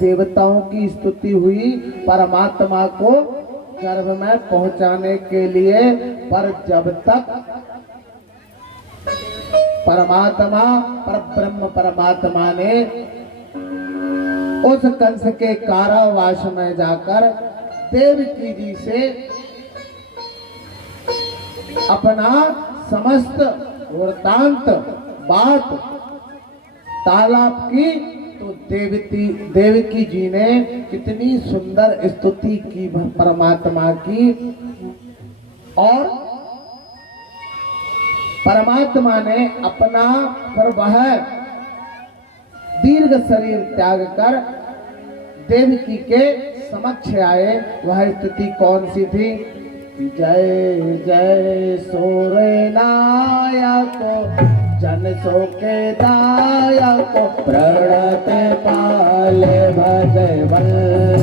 देवताओं की स्तुति हुई परमात्मा को गर्भ में पहुंचाने के लिए। पर जब तक परमात्मा परब्रह्म परमात्मा ने उस कंस के कारावास में जाकर देवकी जी से अपना समस्त वृत्तांत बात तालाब की, तो देवकी जी ने कितनी सुंदर स्तुति की परमात्मा की। और परमात्मा ने अपना पर वह दीर्घ शरीर त्याग कर देवकी के समक्ष आए। वह स्तुति कौन सी थी? जय जय सूर्य नायक जन सो के दायक प्रणत पाल भगवंता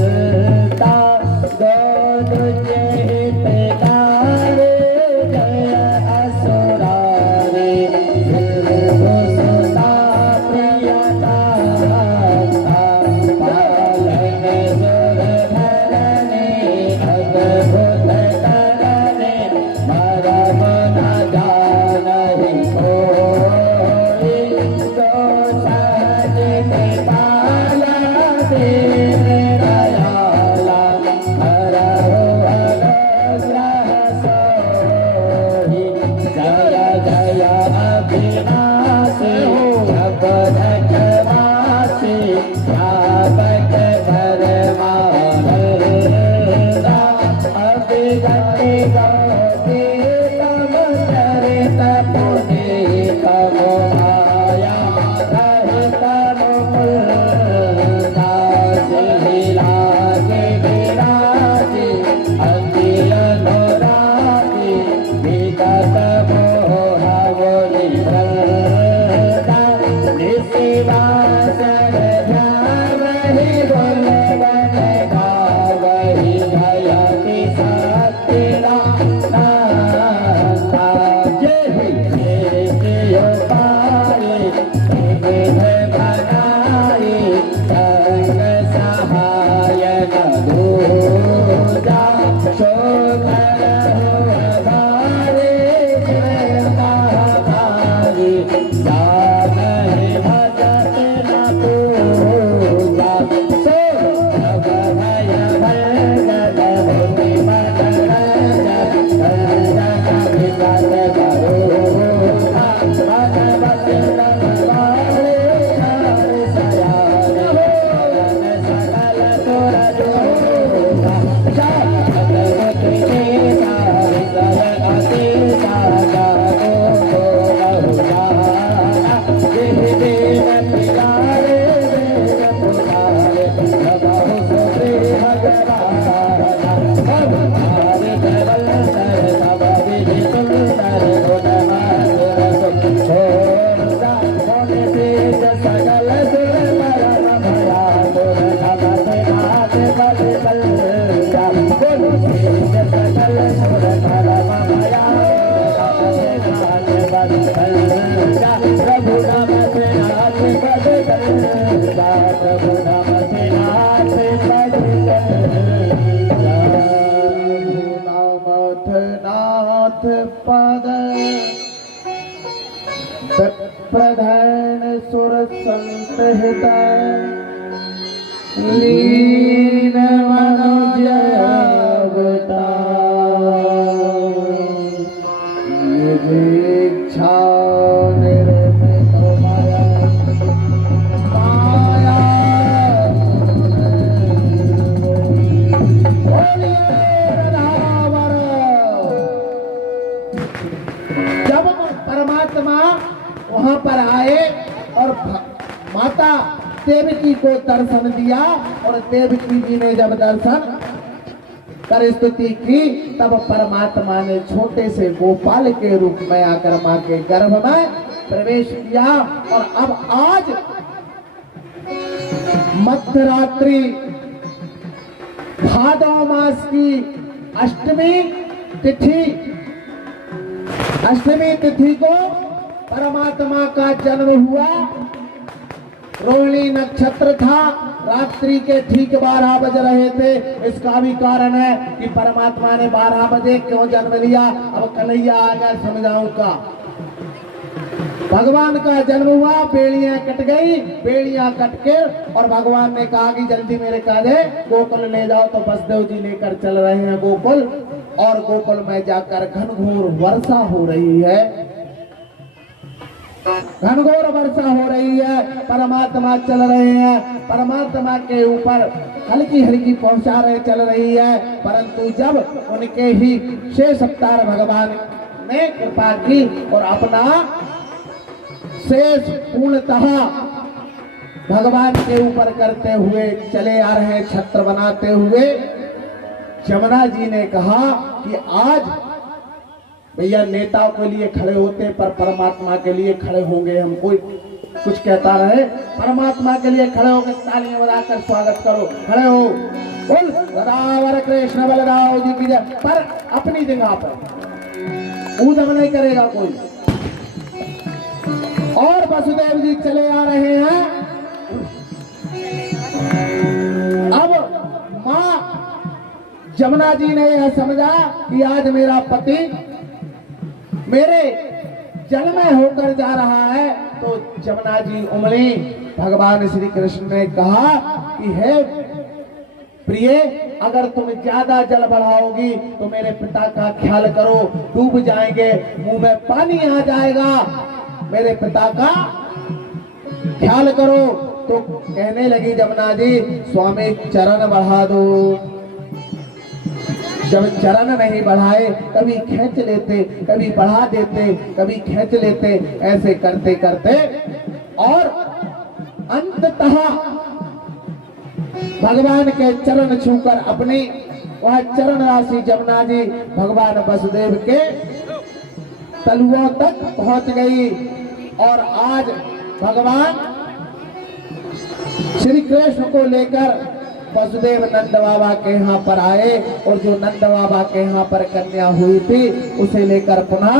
Amen. प्रधान सुर संत हृदय लीन मनोज अवतार इच्छा निर्मित माया माया जब परमात्मा वहां पर आए और माता देवकी को दर्शन दिया और देवकी जी ने जब दर्शन कर स्तुति की, तब परमात्मा ने छोटे से गोपाल के रूप में आकर मां के गर्भ में प्रवेश किया। और अब आज मध्यरात्रि भादव मास की अष्टमी तिथि को परमात्मा का जन्म हुआ। रोहिणी नक्षत्र था, रात्रि के ठीक 12 बज रहे थे। इसका भी कारण है कि परमात्मा ने 12 बजे क्यों जन्म लिया, अब कन्हैया आ गया समझाऊंगा। भगवान का जन्म हुआ, बेड़ियां कट गई, बेड़ियां कट के और भगवान ने कहा कि जल्दी मेरे काले गोकुल ले जाओ। तो बसदेव जी लेकर चल रहे हैं गोकुल, और गोकुल में जाकर घनघोर वर्षा हो रही है, घनघोर वर्षा हो रही है। परमात्मा चल रहे हैं, परमात्मा के ऊपर हल्की हल्की पहुंचा चल रही है। परंतु जब उनके ही शेष अवतार भगवान ने कृपा की और अपना शेष पूर्णतः भगवान के ऊपर करते हुए चले आ रहे, छत्र बनाते हुए, जमुना जी ने कहा कि आज भैया नेताओं के लिए खड़े होते पर परमात्मा के लिए खड़े होंगे हम। कोई कुछ कहता रहे, परमात्मा के लिए खड़े होकर तालियां बजाकर स्वागत करो, खड़े हो, बोल राधा कृष्ण बलराम जी की जय। पर अपनी जगह पर ऊधम नहीं करेगा कोई। और वसुदेव जी चले आ रहे हैं। अब मां जमुना जी ने यह समझा कि आज मेरा पति मेरे जल में होकर जा रहा है। तो जमुना जी उमड़ी, भगवान श्री कृष्ण ने कहा कि हे प्रिय, अगर तुम ज्यादा जल बढ़ाओगी तो मेरे पिता का ख्याल करो, डूब जाएंगे, मुंह में पानी आ जाएगा, मेरे पिता का ख्याल करो। तो कहने लगी जमुना जी, स्वामी चरण बढ़ा दो। जब चरण नहीं बढ़ाए, कभी खींच लेते, कभी बढ़ा देते, कभी खींच लेते, ऐसे करते करते और अंततः भगवान के चरण छूकर अपनी वह चरण राशि जमुना जी भगवान वसुदेव के तलुओं तक पहुंच गई। और आज भगवान श्री कृष्ण को लेकर वसुदेव नंद बाबा के यहाँ पर आए, और जो नंद बाबा के यहाँ पर कन्या हुई थी उसे लेकर पुनः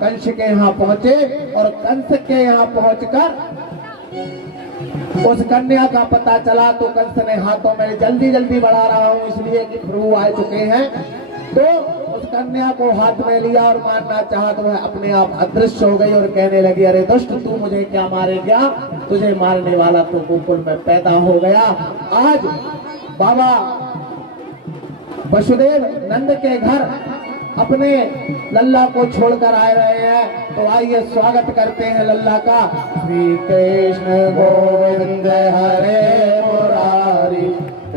कंस के यहाँ पहुंचे। और कंस के यहाँ पहुंचकर उस कन्या का पता चला तो कंस ने हाथों में जल्दी जल्दी बढ़ा रहा हूँ इसलिए कि प्रभु आ चुके हैं, तो उस कन्या को हाथ में लिया और मारना चाहा तो वह अपने आप अदृश्य हो गई और कहने लगी, अरे दुष्ट, तू मुझे क्या मारेगा, तुझे मारने वाला तो गोकुल में पैदा हो गया। आज बाबा वसुदेव नंद के घर अपने लल्ला को छोड़कर आए रहे हैं, तो आइए स्वागत करते हैं लल्ला का। श्री कृष्ण गोविंद हरे मुरारी,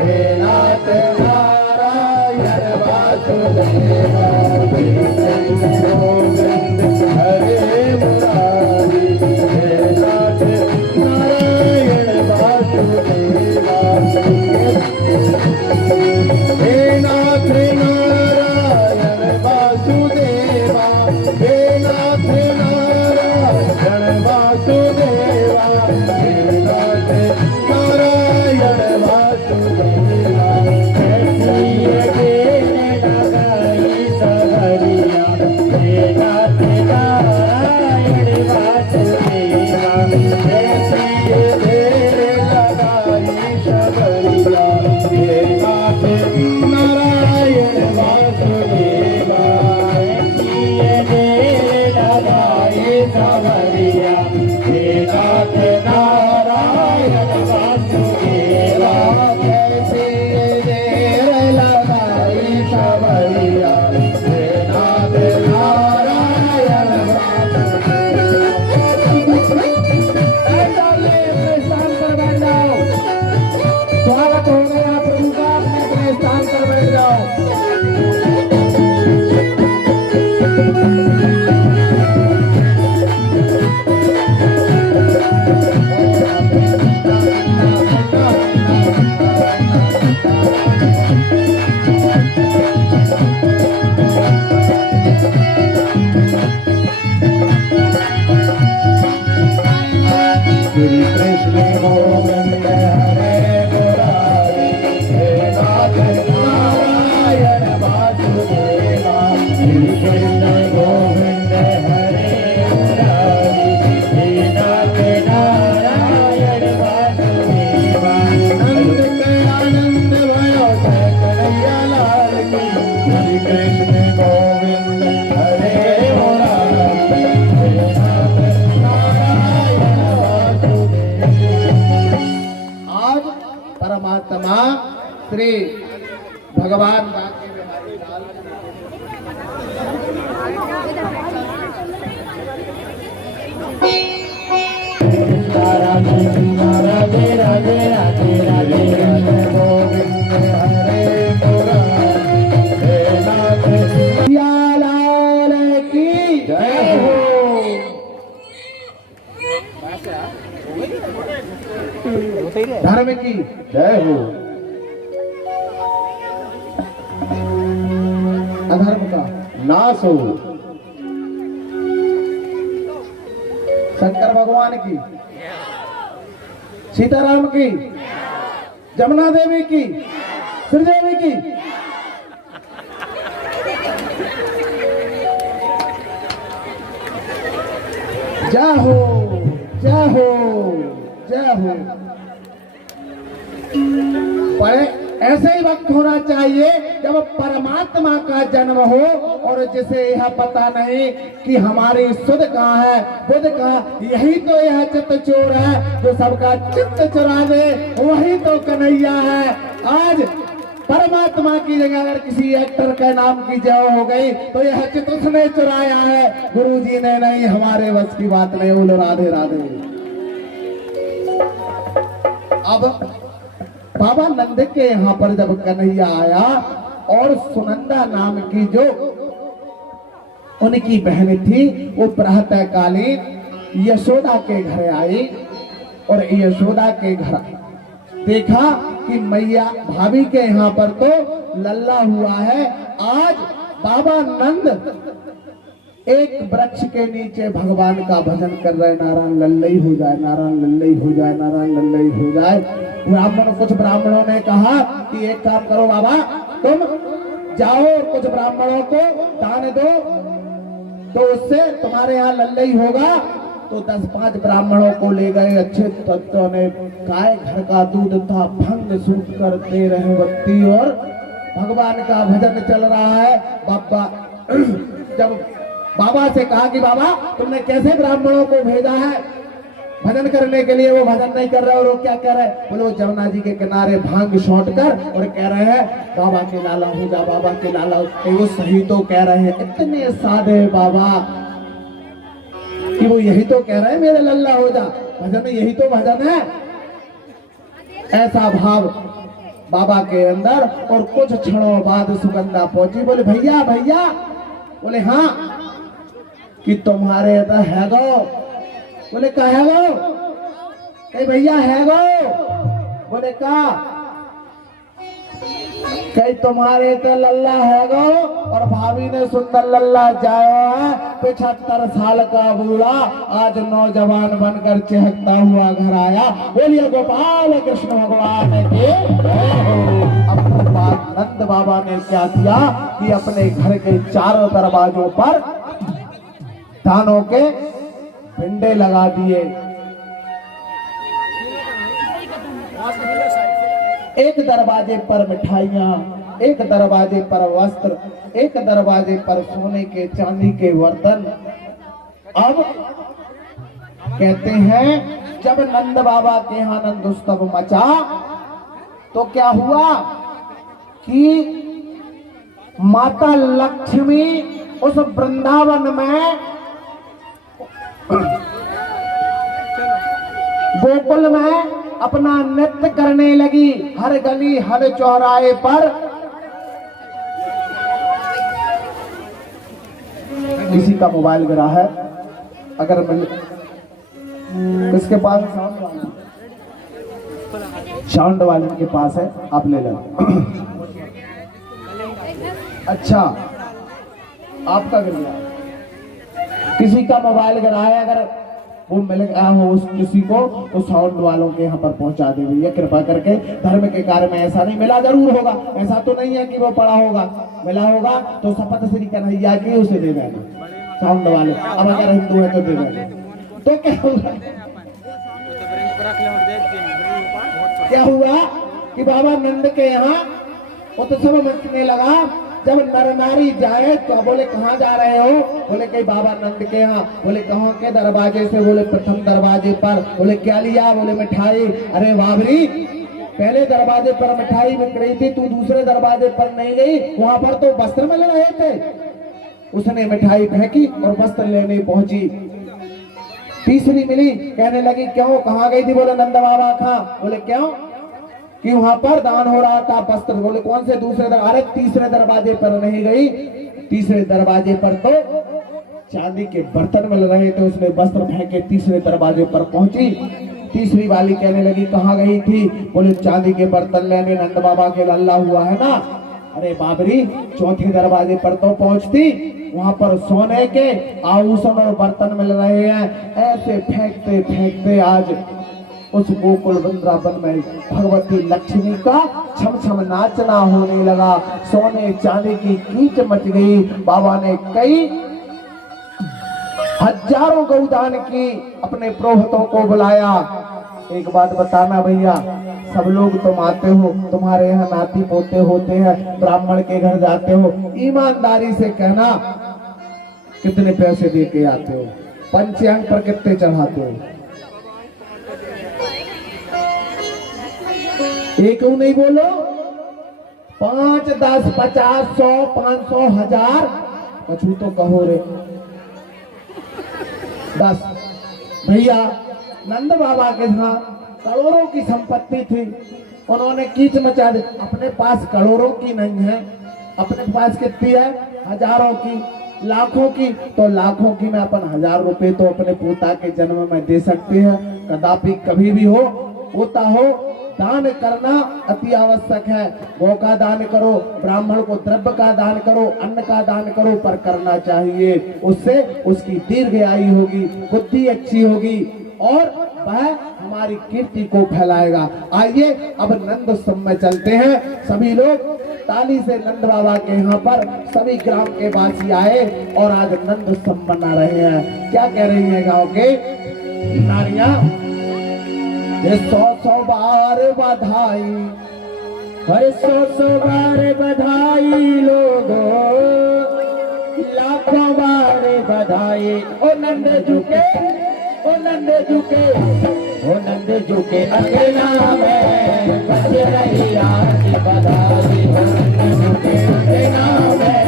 हे नाथ नारायण वासुदेव, गोविंद हरे मुरारी, हे नाथ नारायण वासुदेव, हे नाथ नारायण वासुदेवा, हे नाथ नारायण वासुदेवा, हे नाथ नारायण वासुदेवा। ऐसी ये लगाई परमात्मा श्री भगवान राधे राधे राधे राधे गोविंद हरे लाल की जय हो। धर्म की जय हो, अधर्म का नाश हो। शंकर भगवान की, सीताराम की, जमुना देवी की, श्रीदेवी की। जय हो जय हो जय हो। पर ऐसे ही वक्त होना चाहिए जब परमात्मा का जन्म हो और जिसे यह पता नहीं कि हमारी सुध कहाँ है, बुध कहाँ। यही तो यह चित्त चोर है जो सबका चित्त चुरा दे, वही तो कन्हैया है। आज परमात्मा की जगह अगर किसी एक्टर के नाम की जय हो गई तो यह चित्त उसने चुराया है, गुरुजी ने नहीं। हमारे बस की बात नहीं। बोलो राधे राधे। अब बाबा नंद के यहाँ पर जब कन्हैया आया और सुनंदा नाम की जो उनकी बहन थी वो प्रातःकालीन यशोदा के घर आई और यशोदा के घर देखा कि मैया भाभी के यहाँ पर तो लल्ला हुआ है। आज बाबा नंद एक वृक्ष के नीचे भगवान का भजन कर रहे। नारायण लल्लई हो जाए, नारायण लल्लई हो जाए, नारायण लल्लई हो जाए। कुछ ब्राह्मणों ने कहा कि एक काम करो बाबा, तुम जाओ और कुछ ब्राह्मणों को दान दो तो उससे तुम्हारे यहाँ लल्लई होगा। तो 10-5 ब्राह्मणों को ले गए। अच्छे तत्वों ने गाय घर का दूध था, भंग सूट कर दे रहे बत्ती और भगवान का भजन चल रहा है। बाबा जब बाबा से कहा कि बाबा तुमने कैसे ब्राह्मणों को भेजा है भजन करने के लिए, वो भजन नहीं कर रहे और वो क्या कह रहे हैं? बोले वो जमुना जी के किनारे भांग छौट कर और कह रहे हैं बाबा के लाला हो जा, बाबा के लाला हो। वो सही तो कह रहे हैं, इतने सादे बाबा कि वो यही तो कह रहे हैं मेरे लल्ला हो जा। भजन यही तो भजन है। ऐसा भाव बाबा के अंदर। और कुछ क्षणों बाद सुगंधा पहुंची। बोले भैया भैया। बोले हाँ। कि तुम्हारे इधर है गो। बोले का है गो? कहीं भैया है गो? बोले का? कहीं तुम्हारे इधर लल्ला है गो? और भाभी ने सुंदर लल्ला जाया है। 75 साल का बूढ़ा आज नौजवान बनकर चहकता हुआ घर आया। बोलिए गोपाल कृष्ण भगवान के। अब नंद बाबा ने क्या किया कि अपने घर के चारों दरवाजों पर धानों के पिंडे लगा दिए। एक दरवाजे पर मिठाइयां, एक दरवाजे पर वस्त्र, एक दरवाजे पर सोने के चांदी के बर्तन। अब कहते हैं जब नंद बाबा के यहाँ नंदोत्सव मचा तो क्या हुआ कि माता लक्ष्मी उस वृंदावन में गोकुल में अपना नृत्य करने लगी। हर गली हर चौराहे पर किसी का मोबाइल गिरा है, अगर किसके पास साउंड वाले के पास है, आप ले लो। अच्छा, आपका गिर गया, किसी का मोबाइल गिरा है, अगर वो मिल गया हो उस किसी को, तो साउंड वालों के यहाँ पर पहुंचा दे भैया कृपा करके। धर्म के कार्य में ऐसा नहीं, मिला जरूर होगा, ऐसा तो नहीं है कि वो पड़ा होगा, मिला होगा तो शपथ श्री कन्हैया की उसे दे देना साउंड वाले। अब अगर हिंदू है तो दे देना, तो क्या होगा, क्या हुआ कि बाबा नंद के यहाँ उत्सव मचने लगा। जब नर नारी जाए तो बोले कहाँ जा रहे हो, बोले कहीं बाबा नंद के यहाँ। बोले कहाँ के दरवाजे से, बोले प्रथम दरवाजे पर। बोले क्या लिया, बोले मिठाई। अरे बाबरी, पहले दरवाजे पर मिठाई बिक रही थी, तू दूसरे दरवाजे पर नहीं गई, वहां पर तो वस्त्र मिल रहे थे। उसने मिठाई फेंकी और वस्त्र लेने पहुंची। तीसरी मिली, कहने लगी क्यों, कहाँ गई थी, बोले नंद बाबा कहाँ। बोले क्यों, कि वहां पर दान हो रहा था वस्त्र। बोले कौन से दूसरे अरे तीसरे दरवाजे पर नहीं गई, तीसरे दरवाजे पर तो चांदी के बर्तन मिल रहे थे, उसने वस्त्र फेंके, तीसरे दरवाजे पर पहुंची। तीसरी वाली कहने लगी कहाँ गई थी, बोले चांदी के बर्तन लेने, नंद बाबा के लल्ला हुआ है ना। अरे बाबरी, चौथे दरवाजे पर तो पहुंचती, वहां पर सोने के आभूषण और बर्तन मिल रहे हैं। ऐसे फेंकते फेंकते आज उस गोकुल वृंदावन में भगवती लक्ष्मी का छम छम नाचना होने लगा। सोने चांदी की कीच मच गई। बाबा ने कई हजारों गौदान की, अपने प्रोहतों को बुलाया। एक बात बताना भैया, सब लोग तुम आते हो, तुम्हारे यहाँ नाती पोते होते हैं, ब्राह्मण के घर जाते हो, ईमानदारी से कहना कितने पैसे दे के आते हो, पंचांग पर कितने चढ़ाते हो। एक नहीं बोलो, 5, 10, 50, 100, 500, 1000, कछु तो कहो रे। 10 भैया नंद बाबा के यहाँ करोड़ों की संपत्ति थी, उन्होंने कीच मचा दी। अपने पास करोड़ों की नहीं है, अपने पास कितनी है, हजारों की, लाखों की। तो लाखों की में अपन 1000 रुपए तो अपने पोता के जन्म में दे सकते हैं। कदापि कभी भी हो, होता हो, दान करना अति आवश्यक है। गौ का दान करो, ब्राह्मण को द्रव्य का दान करो, अन्न का दान करो, पर करना चाहिए। उससे उसकी दीर्घ आयु होगी, बुद्धि अच्छी होगी और वह हमारी कीर्ति को फैलाएगा। आइए अब नंद उत्सव में चलते हैं। सभी लोग ताली से नंद बाबा के यहाँ पर सभी ग्राम के वासी आए और आज नंद उत्सव मना रहे हैं। क्या कह रही है गांव के नारियां, 100 बार बधाई, हर 100 बार बधाई लोगों, लाखों बार बधाई। ओ नंद झुके, ओ नंद झुके, ओ नंद झुके अंगना में बज रही आज बधाई। ओ नंद झुके अंगना में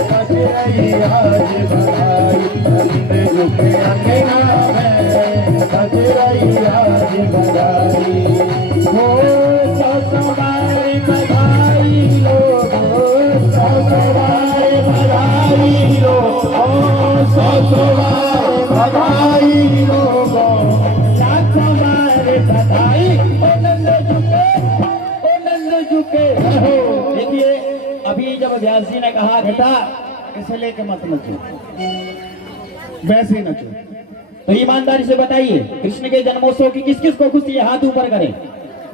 बज रही आज बधाई। नंद झुके अंगना में बज रही आज बधाई। हो 100 बार बधाई लोगो, 100 बार बधाई लोगो, 100 बार बधाई लोगो, लाखों बार बधाई। ओ नंद झुके, ओ नंद झुके। देखिए अभी जब व्यास जी ने कहा बेटा इसे लेके मत नचो, वैसे नचो, तो ईमानदारी से बताइए कृष्ण के जन्मोत्सव की किस किस को खुशी है, हाथ ऊपर करें।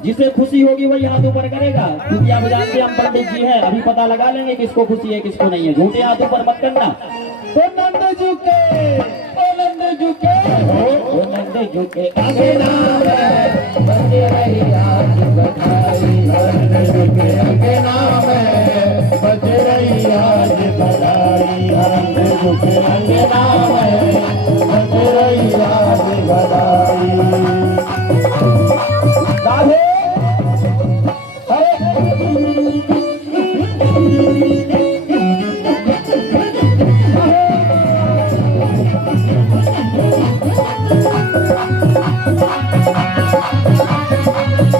जिसे खुशी होगी वही हाथ ऊपर करेगा, क्योंकि आप जानते हैं हम पंडित जी हैं, अभी पता लगा लेंगे किसको खुशी है किसको नहीं है। झूठे हाथ ऊपर मत करना। तो नंद झुके, ओ नंद झुके, ओ नंद झुके अंगना में बज रही आज बधाई। नंद झुके अंगना में बज रही आज बधाई। नंद झुके अंगना में बज रही आज बधाई। राधे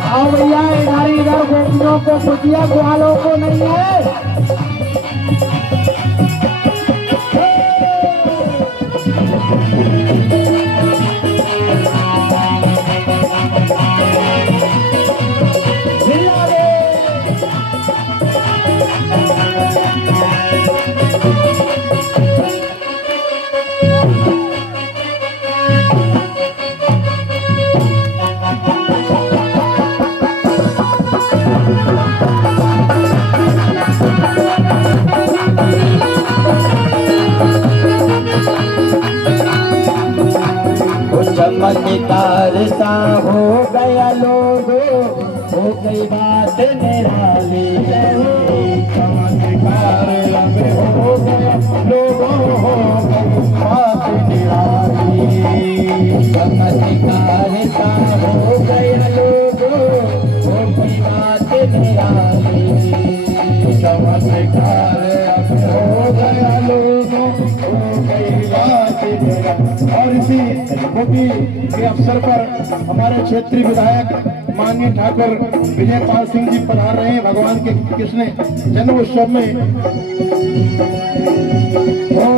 आओ भैया, इधर गोपियों को खुशियाँ ग्वालों को नहीं है। निराली चमत्कार अब हो गया लोगों हो गई बात निराली चमत्कार का हो गया लोगों हो गई बात निराली चमत्कार अब हो गया लोगों हो गई बात निराली। और इसी खुशी के अवसर पर हमारे क्षेत्रीय विधायक माननीय ठाकुर विजयपाल सिंह जी पधार रहे हैं भगवान के कृष्ण जन्म उत्सव में। हो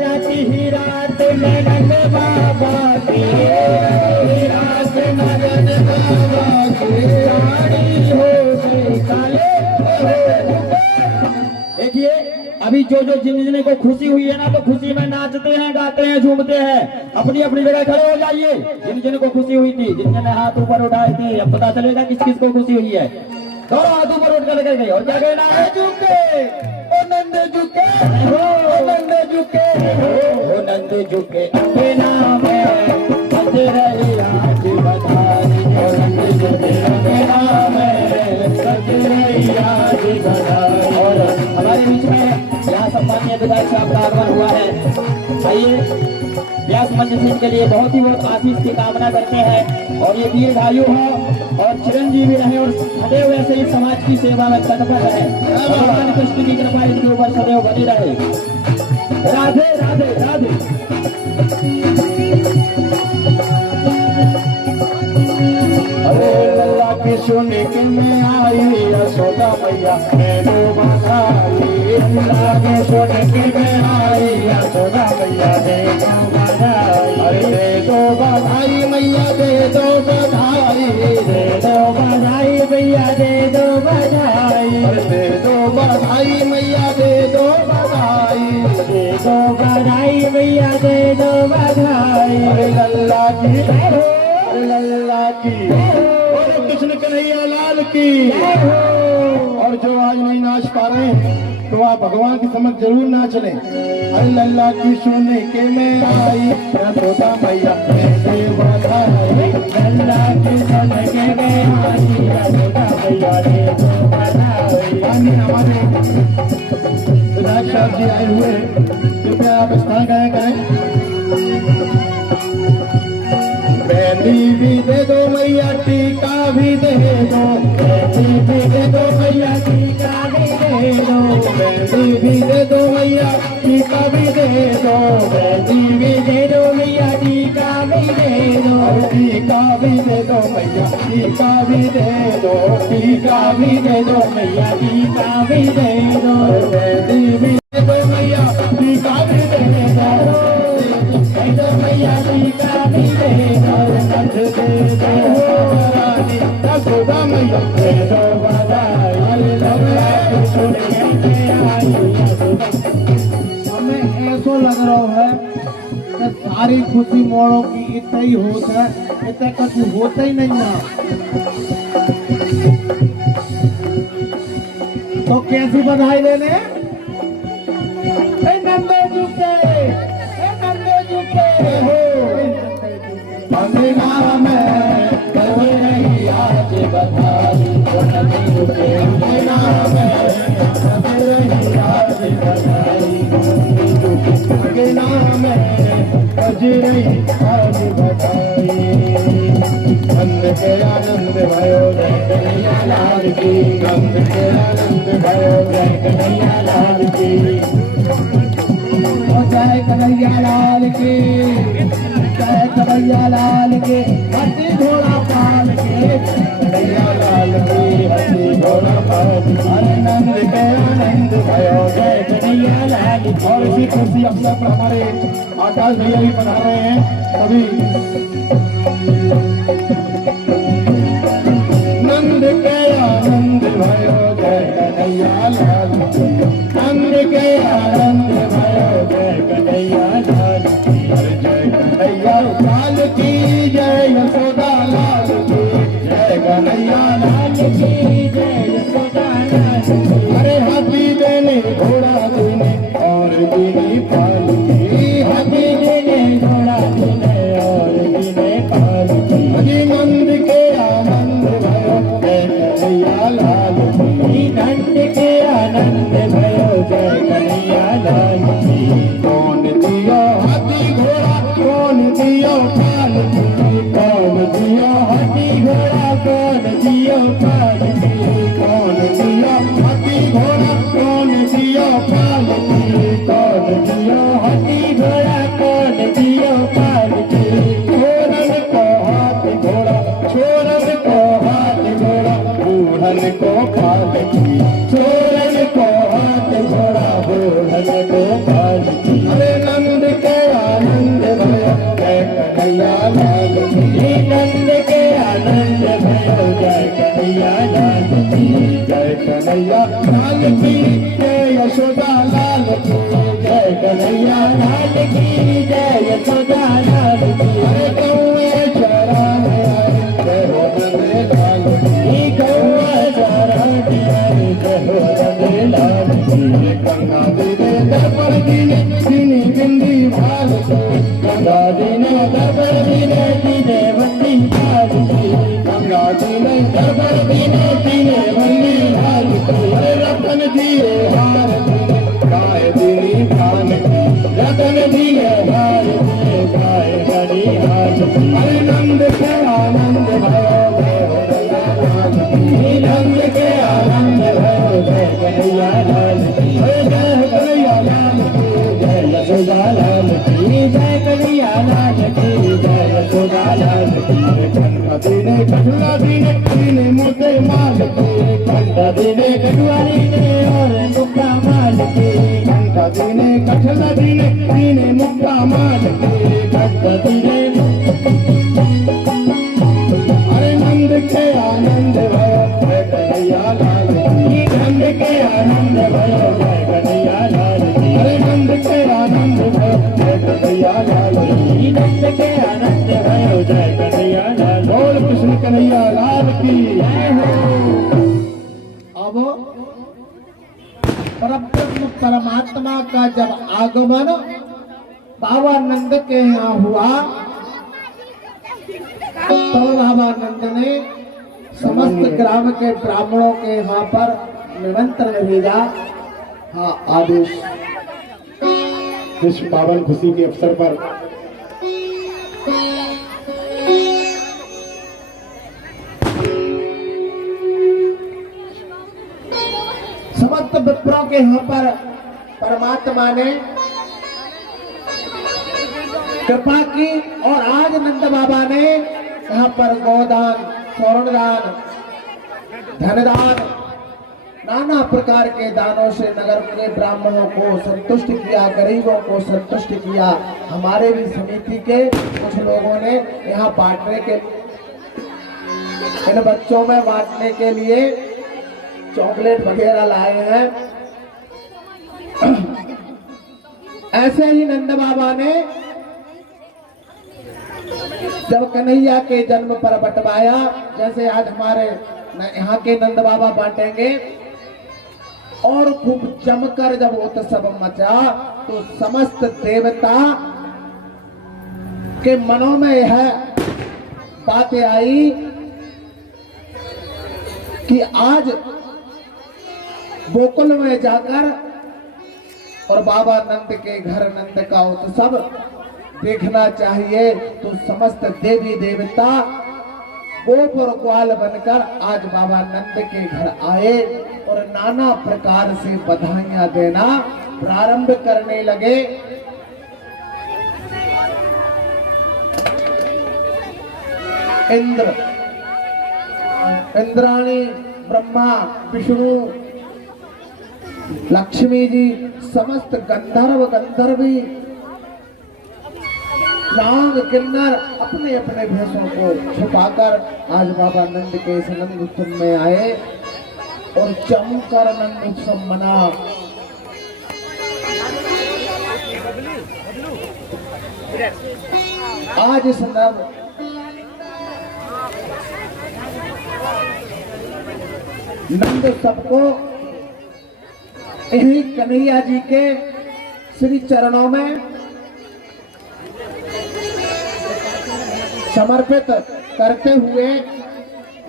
राती ही रात नगन बाबा की रात नगन बाबा की साड़ी हो गई काले। देखिए अभी जो जिन को खुशी हुई है ना तो खुशी में नाचते हैं गाते हैं झूमते हैं। अपनी अपनी जगह खड़े हो जाइए। जिन को खुशी हुई थी जिनने हाथ ऊपर उठाए थे अब पता चलेगा किस किस को खुशी हुई है। दोनों हाथ ऊपर उठ कर गए और क्या कहना है झुके ओ नंद झुके ओ नंद झुके ओ नंद झुके अपने नाम है बज रही आज बधाई ओ नंद झुके अपने नाम है बज रही आज बधाई। और हमारे बीच में यहाँ सम्मानीय विधायक साहब का आगमन हुआ है। आइए व्यास मंच से इनके लिए बहुत आशीष की कामना करते हैं और ये दीर्घायु हो और चिरंजीवी रहे और सदैव ऐसे ही समाज की सेवा में तत्पर रहे। भगवान कृष्ण की कृपा इनके ऊपर सदैव बनी रहे। राधे राधे राधे। अरे लल्ला की सुन के मैं आई यशोदा मैया मैंने बधाई लल्ला की सुन के मैं आई यशोदा मैया दे दो बधाई। अरे दे दो बधाई मैया दे दो बधाई दे दो बधाई मैया दे दो बधाई। अरे दे दो बधाई मैया दे दो बधाई दे दो बधाई मैया दे दो बधाई। अरे लल्ला की लल्ला की और कृष्ण कन्हैया लाल की। और जो आज नहीं नाच पा रहे हैं तो आप भगवान की समझ जरूर नाच लें। अरे लल्ला की सुने के मैं आई यशोदा मैया दे बधाई लल्ला की सुने के मैं आई यशोदा मैया दे बधाई। हमारे विधायक साहब जी आए हुए कृपया आप स्थान गायन करें। मेहंदी भी दे दो मैया टीका भी दे दो मेहंदी भी दे दो मैया टीका भी दे दो मेहंदी भी दे दो मैया टीका भी दे दो मेहंदी भी दे दो मैया टीका भी दे दो टीका भी दे दो मैया टीका भी दे दो टीका भी दे दो मैया टीका भी दे दो मेहंदी भी दे दो मैया टीका भी दे दो मैया टीका भी दे दो कंठ दे दो रानी यशोदा मैया दे दो बधाई लल्ला की सुन के आई यशोदा। हमें ऐसा लग रहा है कि सारी खुशी मोड़ों की इतना ही होता है इतना कुछ होता ही नहीं ना। तो कैसी बधाई देने नंदे झुके हो अंधेरा में कर रही आज बधाई नंदे झुके अंधेरा में कर रही आज बधाई अंधेरा में बज रही आज बधाई। नंद के आनंद भयो जय कन्हैया लाल की नंद के आनंद भयो जय कन्हैया लाल की जय कन्हैया लाल की जय कन्हैया लाल के हाथी घोड़ा पाल के कन्हैया लाल की हाथी घोड़ा पाल। अरे नंद के आनंद भयो जय कन्हैया लाल की। और इसी खुशी अवसर पर हमारे आकाश भैया भी पढ़ा रहे हैं अभी। नंद के आनंद भयो जय कन्हैया लाल की नंद के आनंद भयो जय कन्हैया लाल की। जय कन्हैया लाल की जय यशोदा लाल की जय कन्हैया लाल की जय यशोदा लाल की। अरे हाथी देने घोड़ा देने और दीनी पाल की हाथी देने घोड़ा देने और दीनी पाल की। नंद के आनंद भयो जय कन्हैया लाल नंद के आनंद भयो जय कन्हैया लाल की। कौन दियो हाथी घोड़ा कौन दियो पालकी, कौन दियो हाथी घोड़ा कौन दियो पालकी, कौन दियो हाथी घोड़ा कौन दियो पालकी, कौन दियो हाथी घोड़ा कौन दियो पालकी। छोरन को हाथ घोड़ा छोरन को हाथ घोड़ा बूढ़न को पालकी, छोरन को हाथ घोड़ा बूढ़न को पालकी। अरे नंद के आनंद भयो जय कन्हैया लाल की, नंद के आनंद भयो जय कन्हैया लाल की, जय कन्हैया लाल की, जय यशोदा लाल की, जय कन्हैया लाल की, जय यशोदा लाल की। अरे कौए चराने आए जय हो नंद लाल की, कौआ चराने आए जय हो नंद लाल की। गंगा दीने दर्पण दीने दीनी बिंदी भाल की, गंगा दीने दर्पण दीने दीने बंदी भाल की, गंगा दीने दर्पण दीने दीने बंदी भाल की। अरे रतन दिए हार दिए गाय दिली भान की, रतन दिए हार दिए गाय गली हाल की। अरे नंद के आनंद भयो जय हो कन्हैया लाल की, नंद के आनंद भयो जय कन्हैया लाल की। अरे जय हो कन्हैया लाल की, जय यशोदा लाल की, जय कन्हैया लाल की, जय यशोदा लाल की। कंठ दीने कठुआ दीने दीने मोटे माल की, कंठ दीने कठुआ दीने और मुक्ता माल की, कंठ दीने कठुआ दीने दीने मुक्ता माल की, कंठ दीने। अरे नंद के आनंद भयो जय कन्हैया लाल की, नंद के आनंद भयो जय कन्हैया लाल की। अरे नंद के आनंद भयो जय कन्हैया लाल की, नंद के आनंद भयो जय कन्हैया लाल। बोल कृष्ण कन्हैया लाल की जय हो। अब परब्रह्म परमात्मा का जब आगमन बाबा नंद के यहाँ हुआ तो बाबा नंद ने समस्त ग्राम के ब्राह्मणों के यहाँ पर निमंत्रण भेजा। हाँ, आदेश। इस पावन खुशी के अवसर पर समस्त विप्रों के यहाँ पर परमात्मा ने कृपा की और आज नंद बाबा ने यहाँ पर गोदान, स्वर्णदान, धनदान, नाना प्रकार के दानों से नगर के ब्राह्मणों को संतुष्ट किया, गरीबों को संतुष्ट किया। हमारे भी समिति के कुछ लोगों ने यहाँ बांटने के, इन बच्चों में बांटने के लिए चॉकलेट वगैरह लाए हैं। ऐसे ही नंद बाबा ने जब कन्हैया के जन्म पर बंटवाया, जैसे आज हमारे यहाँ के नंद बाबा बांटेंगे, और खूब जमकर जब उत्सव मचा तो समस्त देवता के मनों में यह बातें आई कि आज गोकुल में जाकर और बाबा नंद के घर नंद का उत्सव देखना चाहिए। तो समस्त देवी देवता गोप और ग्वाल बनकर आज बाबा नंद के घर आए और नाना प्रकार से बधाइयां देना प्रारंभ करने लगे। इंद्र, इंद्राणी, ब्रह्मा, विष्णु, लक्ष्मी जी, समस्त गंधर्व गंधर्वी, नाग किन्नर अपने अपने भेषों को छुपाकर आज बाबा नंद के इस नंद उत्सव में आए और जमकर नंद उत्सव मना। आज इस नव नंद सबको यही कन्हैया जी के श्री चरणों में समर्पित करते हुए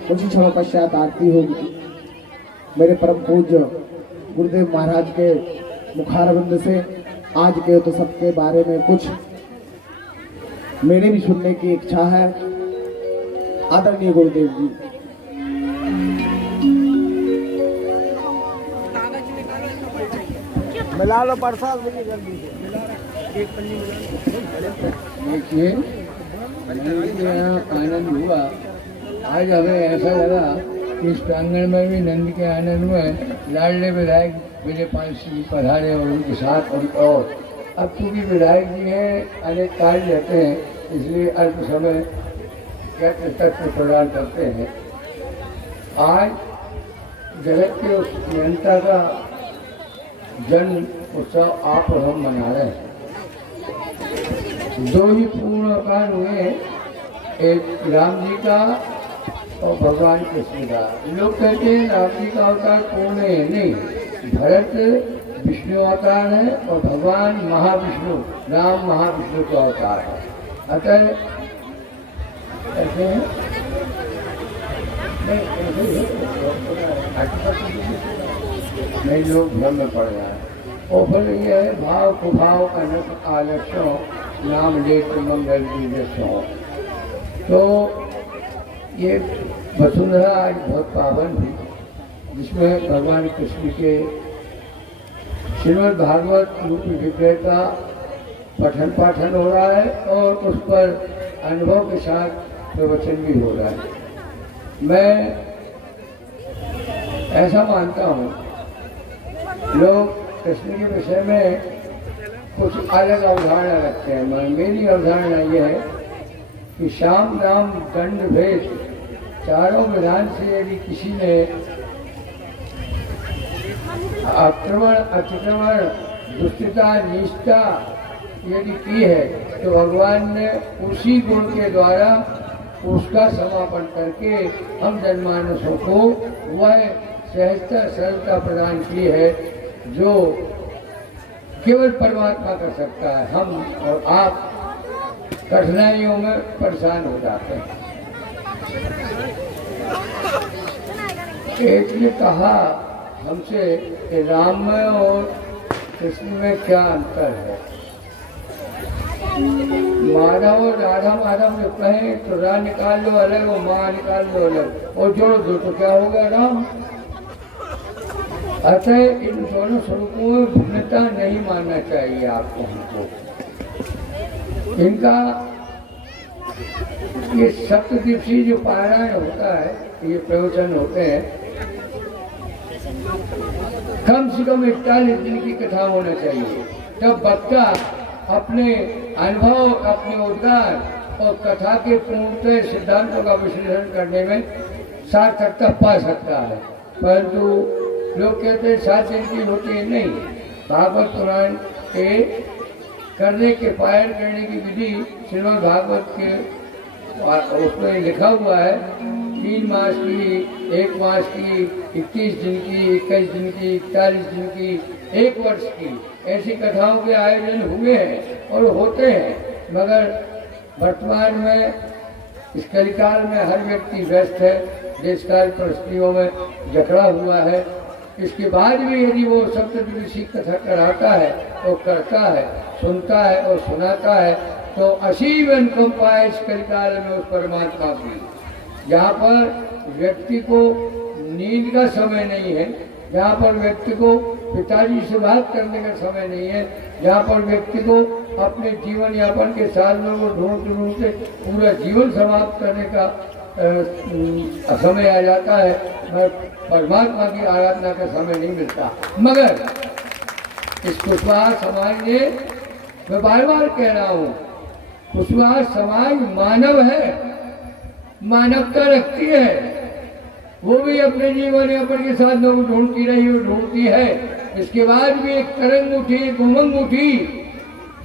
कुछ क्षण पश्चात आरती होगी। मेरे परम पूज्य गुरुदेव महाराज के मुखारबिंद से आज के तो सबके बारे में कुछ मेरे भी सुनने की इच्छा है। आदरणीय गुरुदेव जी, मिला लो प्रसाद मुझे जल्दी से। देखिए यहाँ आनंद हुआ। आज हमें ऐसा लगा कि इस प्रांगण में भी नंद के आनंद में लाडले विधायक विजय पाल सिंह पधारे और उनके साथ और अब चूँकि विधायक जी हैं अनेक कार्य रहते हैं, इसलिए अल्प समय तत्व प्रदान करते हैं। आज जगत के उस नियंता का जन्म उत्सव आप और हम मना रहे हैं। दो ही पूर्ण अवतार हुए, एक राम जी का और भगवान कृष्ण का। लोग कहते हैं राम जी का अवतार पूर्ण है, नहीं, भरत विष्णु अवतार है और भगवान महाविष्णु राम महाविष्णु का अवतार है। अतः ऐसे हैं नहीं, लोग भ्रम में पड़ रहा है। और फिर ये है भाव कुभाव अनक आलस्यों नाम ले मंगल बीजस्यों। तो ये वसुंधरा आज बहुत पावन थी, जिसमें भगवान कृष्ण के श्रीमद् भागवत रूपी विग्रह का पठन पाठन हो रहा है और उस पर अनुभव के साथ प्रवचन भी हो रहा है। मैं ऐसा मानता हूँ, लोग कृष्ण के विषय में कुछ अलग अवधारणा रखते हैं, मगर मेरी अवधारणा यह है कि श्याम राम दंड भेद चारों विधान से यदि किसी ने आक्रमण अतिक्रमण दुष्टता नीचता यदि की है तो भगवान ने उसी गुण के द्वारा उसका समापन करके हम जनमानसों को वह सहजता सरलता प्रदान की है जो केवल परमात्मा कर सकता है। हम और आप कठिनाइयों में परेशान हो जाते हैं। एक ने कहा हमसे कि राम में और कृष्ण में क्या अंतर है। माधव और राधा माधव जो कहें तो रा निकाल लो अलग और माँ निकाल लो अलग और जोड़ दो तो क्या होगा राम। अतः इन दोनों स्वरूपों में भिन्नता नहीं मानना चाहिए आपको हमको। इनका ये सप्तदिवसीय जो पारायण होता है, ये प्रवचन होते हैं, कम से कम 41 दिन की कथा होना चाहिए। तब वक्ता अपने अनुभव अपने उद्गार और कथा के पूर्णतः सिद्धांतों का विश्लेषण करने में सार्थकता पा सकता है। परंतु लोग कहते हैं 7 दिन की होती है, नहीं। भागवत पुराण के करने के पारायण करने की विधि श्रीमद् भागवत के उसमें लिखा हुआ है। 3 मास की, 1 मास की, 21 दिन की, 21 दिन की, 41 दिन की, 1 वर्ष की, ऐसी कथाओं के आयोजन हुए हैं और होते हैं। मगर वर्तमान में इस कलिकाल में हर व्यक्ति व्यस्त है, देशकाल परिस्थितियों में जकड़ा हुआ है। इसके बाद भी यदि वो सप्तदिवसीय कथा कराता है तो करता है, सुनता है और सुनाता है तो असीम अनुकंपा है इस कलिकाल में उस परमात्मा की, जहाँ पर व्यक्ति को नींद का समय नहीं है, जहाँ पर व्यक्ति को पिताजी से बात करने का समय नहीं है, जहाँ पर व्यक्ति को अपने जीवन यापन के साधनों को ढूंढते पूरा जीवन समाप्त करने का समय आ जाता है, परमात्मा की आराधना का समय नहीं मिलता। मगर इस कुशवाहा समाज ने, मैं बार बार कह रहा हूँ, कुशवाहा समाज मानव है, मानवता रखती है, वो भी अपने जीवन यापन के साधनों को ढूंढती रही और ढूंढती है। इसके बाद भी एक तरंग उठी, एक उमंग उठी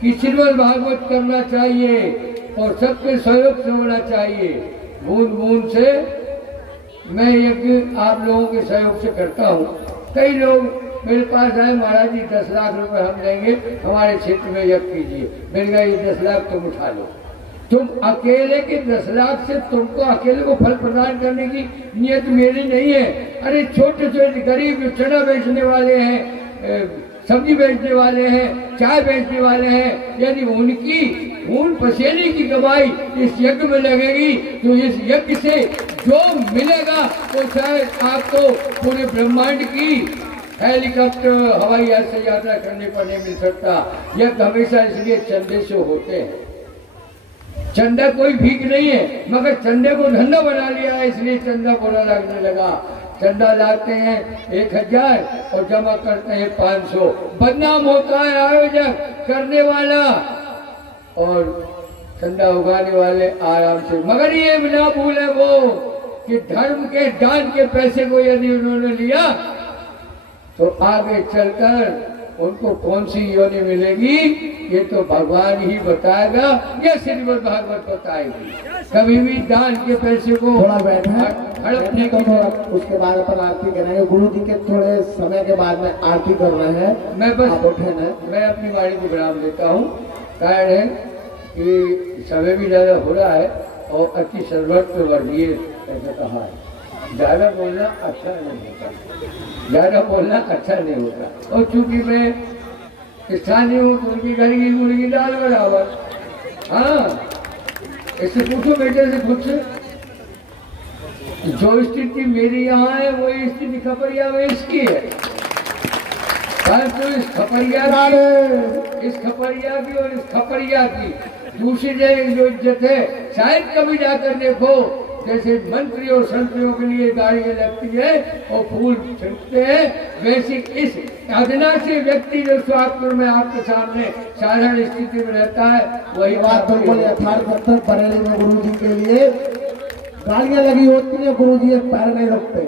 कि श्रीमद् भागवत करना चाहिए और सबके सहयोग से होना चाहिए। बूंद बूंद से मैं यज्ञ आप लोगों के सहयोग से करता हूँ। कई लोग मेरे पास आए, महाराज जी 10 लाख रुपए हम देंगे, हमारे क्षेत्र में यज्ञ कीजिए। मैंने कहा ये 10 लाख तुम उठा लो, तुम अकेले के 10 लाख से तुमको अकेले को फल प्रदान करने की नियत मेरी नहीं है। अरे छोटे छोटे गरीब जो चना बेचने वाले हैं, सब्जी बेचने वाले हैं, चाय बेचने वाले हैं, यदि उनकी खून पसीने की कमाई इस यज्ञ में लगेगी तो इस यज्ञ से जो मिलेगा वो शायद आपको पूरे ब्रह्मांड की हेलीकॉप्टर हवाई जहाज से यात्रा करने पर नहीं मिल सकता। यज्ञ हमेशा इसलिए चंदे से होते हैं। चंदा कोई भीख नहीं है, मगर चंदे को धंधा बना लिया है, इसलिए चंदा बुरा लगने लगा। चंदा लाते हैं 1000 और जमा करते हैं 500। बदनाम होता है आयोजक करने वाला और चंदा उगाने वाले आराम से। मगर ये ना भूले वो कि धर्म के दान के पैसे को यदि उन्होंने लिया तो आगे चलकर उनको कौन सी योनि मिलेगी ये तो भगवान ही बताएगा या श्रीमद् भागवत बताएगी। कभी भी दान के पैसे को थोड़ा बैठे हड़पने तो की उसके बाद अपन आरती करेंगे। गुरु जी के थोड़े समय के बाद में आरती कर रहे हैं। मैं बस आप उठे न। मैं अपनी वाणी को विराम देता हूँ। कारण है कि समय भी ज्यादा हो रहा है और अति सर्वत्र वर्गीय ऐसा कहा है। ज्यादा बोलना अच्छा नहीं होता, ज्यादा बोलना अच्छा नहीं होता। और चूंकि मैं स्थानीय हूँ तो उनकी घर की मुर्गी दाल बराबर। हाँ, इससे पूछो बेटे से खुद से। जो स्थिति मेरी यहाँ है वही स्थिति खपरिया में इसकी है। परंतु इस खपरिया की और इस खपरिया की दूसरी जगह जो इज्जत है, शायद कभी जाकर देखो जैसे मंत्री और संतरियों के लिए गाड़ियां लगती है और फूल छिड़कते हैं, वैसी इस अदना से व्यक्ति जो स्वास्थ्य में आपके सामने साधारण स्थिति में रहता है वही बात बिल्कुल यथार्थ। बरेली में गुरु जी के लिए गाड़ियां लगी होती है, गुरु जी एक पैर नहीं रखते,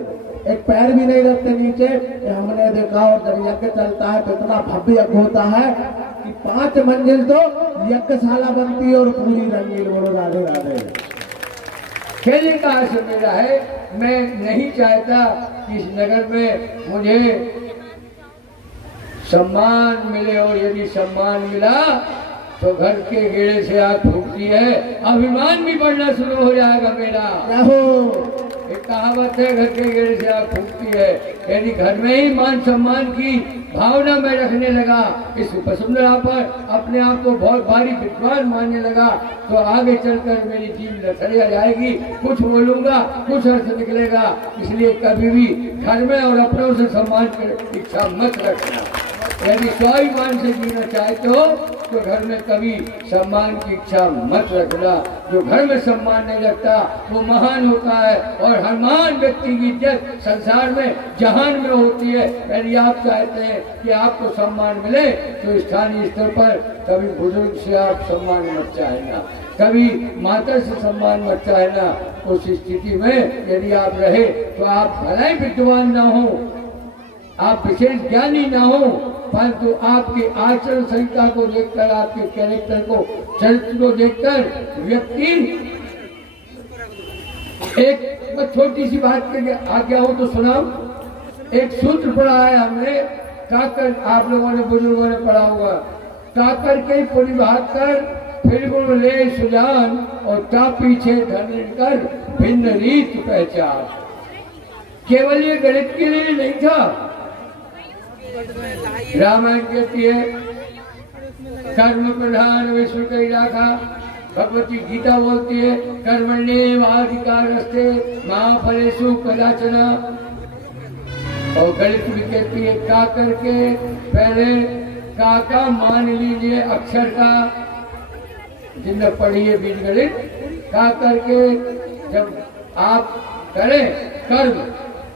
एक पैर भी नहीं रखते नीचे। ये हमने देखा और जब यज्ञ चलता है तो इतना भव्य यज्ञ होता है कि 5 मंजिल तो यज्ञशाला बनती है और पूरी रंगीन। बोलो राधे राधे। कहने का आशय मेरा है, मैं नहीं चाहता कि इस नगर में मुझे सम्मान मिले, और यदि सम्मान मिला तो घर के गेड़े से आग फूकती है, अभिमान भी बढ़ना शुरू हो जाएगा मेरा। एक कहावत है, घर के गेड़े से आग फूकती है। यदि घर में ही मान सम्मान की भावना में रखने लगा, इस वसुंधरा पर अपने आप को बहुत भारी विद्वान मानने लगा, तो आगे चलकर मेरी जीव लथड़िया जाएगी। कुछ बोलूंगा कुछ अर्थ निकलेगा। इसलिए कभी भी घर में और अपनों से सम्मान की इच्छा मत रखना। यदि स्वाभिमान से जीना चाहते हो तो घर में कभी सम्मान की इच्छा मत रखना। जो घर में सम्मान नहीं रखता वो महान होता है, और हर महान व्यक्ति की इज्जत संसार में जहान में होती है। यदि आप चाहते हैं कि आपको सम्मान मिले तो स्थानीय स्तर पर कभी बुजुर्ग से आप सम्मान मत चाहना, कभी माता से सम्मान मत चाहना। उस स्थिति में यदि आप रहे तो आप भले विद्वान न हो, आप विशेष ज्ञानी ना हो, परंतु आपके आचरण संहिता को देखकर, आपके कैरेक्टर को, चरित्र को देखकर व्यक्ति एक छोटी सी बात के आज्ञा हो तो सुनाओ। एक सूत्र पढ़ा है हमने, काकर, आप लोगों ने बुजुर्गों ने पढ़ा होगा। काकर के पुरी भाग कर फिर गुण ले सुजान, और का पीछे धन कर भिन्न रीत पहचान। केवल ये गणित के लिए नहीं था। रामायण कहती है कर्म प्रधान विश्व कई राखा। भगवती गीता बोलती है कर्मण्येवाधिकारस्ते मा फलेषु कदाचन। और गणित भी कहती है का करके पहले का मान लीजिए अक्षर का, जिन्हें पढ़िए बीज गणित। का करके जब आप करें कर्म